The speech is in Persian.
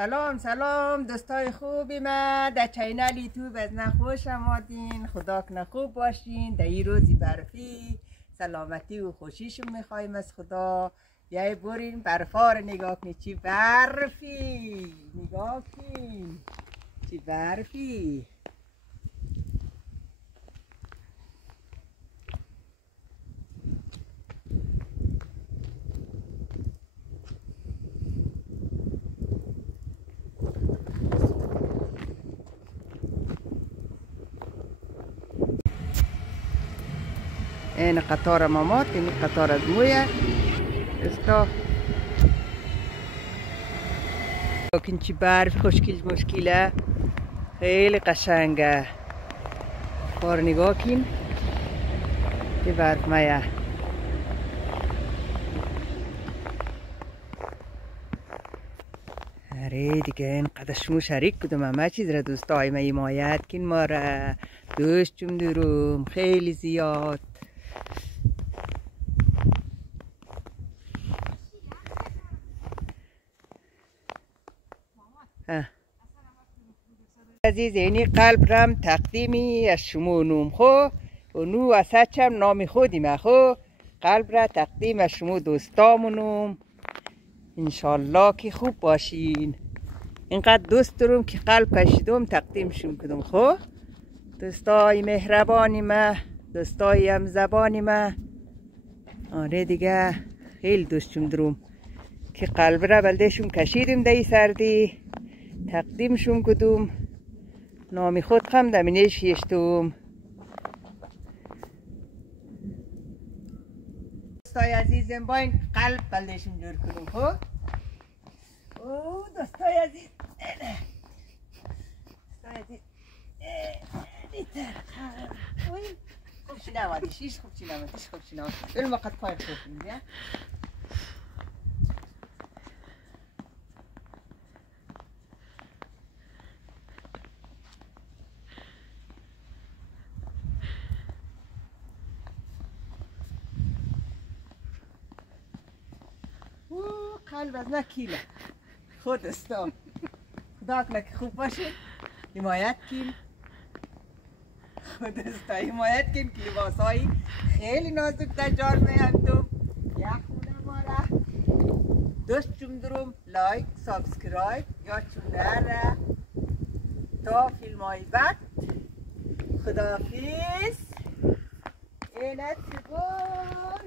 سلام دوستای خوبی من در چینل یوتیوب از خوش آمدین. خدا کنه خوب باشین. در این روزی برفی سلامتی و خوشیشون میخوایم از خدا. بیای برین برفا رو نگاه کنید چی برفی، نگاه کن چی برفی. این قطار مامات، این قطار از مویه استا لکن چی برف خوشگل مشکله، خیلی قشنگه. بار نگاه کن چی برف مایه. اره دیگه اینقدر شما شریک بودم همه چیز را دوستای من حمایت کن ما را. دوستم دارم خیلی زیاد. عزیز اینی قلب رم تقدیمی از شما نوم خو و نو از هچم نام خودیم خو. قلب را تقدیم از شما دوستامونم، انشالله که خوب باشین. اینقدر دوست دارم که قلب کشیدم تقدیمشون کدم. خو دوستای مهربانی ما، دوستای هم زبانی ما، آره دیگه خیلی دوستشون دارم که قلب را بلدهشون کشیدم در سردی تقدیمشون کدوم. نامی خود خم دمینش یشتم. دوستای عزیزم با این قلب بلدهشون دور کنم. خب او دوستای عزیز، دوستای عزیز خوب چی نمادیش، خوب چی نمادیش، خوب چی نمادیش بلو وقت پای خوب کنیم. قلب از نه کیله خود استام. خدا کنه که خوب باشه، حمایت کن. خود استا حمایت کن که لباسایی خیلی نازک در جار میهندم. یک خونه ما را دوست جم درم لایک سابسکرایب یا چونه را تا فیلم های بعد. خداحافظ. اینت بگار